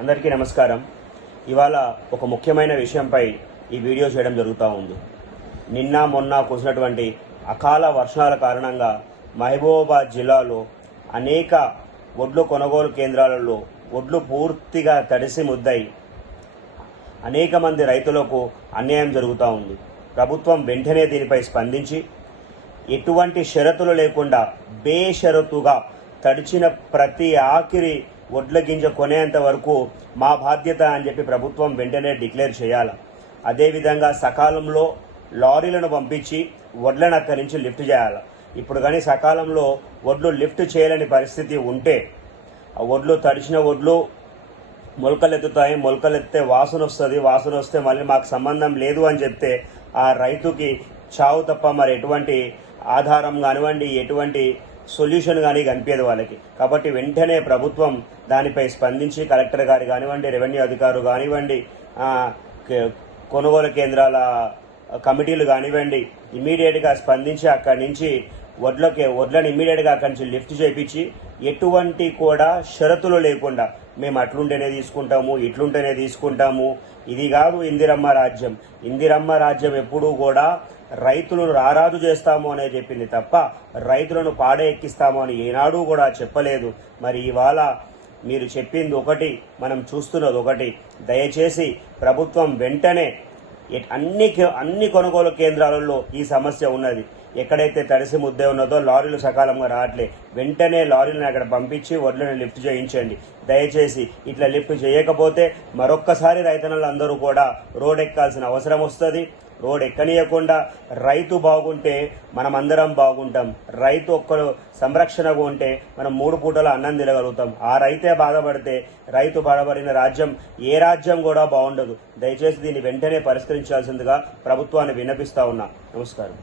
అందరికీ నమస్కారం. ఇవాళ ఒక ముఖ్యమైన విషయంపై ఈ వీడియో చేయడం జరుగుతూ ఉంది. నిన్న మొన్న కురిసినటువంటి అకాల వర్షాల కారణంగా మహబూబాబాద్ జిల్లాలో అనేక వడ్లు కొనుగోలు కేంద్రాలలో వడ్లు పూర్తిగా తడిసి ముద్దై అనేక మంది రైతులకు అన్యాయం జరుగుతూ ఉంది. ప్రభుత్వం వెంటనే దీనిపై స్పందించి ఎటువంటి షరతులు లేకుండా బేషరతుగా తడిచిన ప్రతి ఆఖరి వడ్ల గింజ కొనేంత వరకు మా బాధ్యత అని చెప్పి ప్రభుత్వం వెంటనే డిక్లేర్ చేయాలి. అదేవిధంగా సకాలంలో లారీలను పంపించి వడ్లను అక్కడి నుంచి లిఫ్ట్ చేయాలి. ఇప్పుడు కానీ సకాలంలో వడ్లు లిఫ్ట్ చేయలేని పరిస్థితి ఉంటే ఆ వడ్లు తడిచిన వడ్లు మొలకలెత్తుతాయి. మొలకలెత్తే వాసన వస్తుంది. వాసన వస్తే మళ్ళీ మాకు సంబంధం లేదు అని చెప్తే ఆ రైతుకి చావు తప్ప మరి ఎటువంటి ఆధారం కానివ్వండి, ఎటువంటి సొల్యూషన్ కానీ కనిపించదు వాళ్ళకి. కాబట్టి వెంటనే ప్రభుత్వం దానిపై స్పందించి కలెక్టర్ గారు కానివ్వండి, రెవెన్యూ అధికారులు కానివ్వండి, కొనుగోలు కమిటీలు కానివ్వండి, ఇమీడియట్గా స్పందించి అక్కడి నుంచి వడ్లను ఇమీడియట్గా అక్కడి నుంచి లిఫ్ట్ చేయించి ఎటువంటి కూడా షరతులు లేకుండా మేము అట్లుంటేనే తీసుకుంటాము, ఇట్లుంటేనే తీసుకుంటాము, ఇది కాదు ఇందిరమ్మ రాజ్యం. ఇందిరమ్మ రాజ్యం ఎప్పుడూ కూడా రైతులను రారాజు చేస్తాము అనే చెప్పింది తప్ప రైతులను పాడే ఎక్కిస్తాము అని ఏనాడు కూడా చెప్పలేదు. మరి ఇవాళ మీరు చెప్పింది ఒకటి, మనం చూస్తున్నది ఒకటి. దయచేసి ప్రభుత్వం వెంటనే అన్ని కొనుగోలు కేంద్రాలలో ఈ సమస్య ఉన్నది. ఎక్కడైతే తడిసి ముద్దే ఉన్నదో లారీలు సకాలంగా రావట్లే, వెంటనే లారీలను అక్కడ పంపించి వడ్లను లిఫ్ట్ చేయించండి దయచేసి. ఇట్లా లిఫ్ట్ చేయకపోతే మరొక్కసారి రైతన్నలందరూ కూడా రోడ్ ఎక్కాల్సిన అవసరం వస్తుంది. రోడ్ ఎక్కనీయకుండా రైతు బాగుంటే మనం అందరం బాగుంటాం. రైతు ఒక్కరు సంరక్షణగా ఉంటే మనం 3 పూటల అన్నం తినగలుగుతాం. ఆ రైతే బాధపడితే రైతు బాధపడిన రాజ్యం ఏ రాజ్యం కూడా బాగుండదు. దయచేసి దీన్ని వెంటనే పరిష్కరించాల్సిందిగా ప్రభుత్వాన్ని విన్నపిస్తా ఉన్నా. నమస్కారం.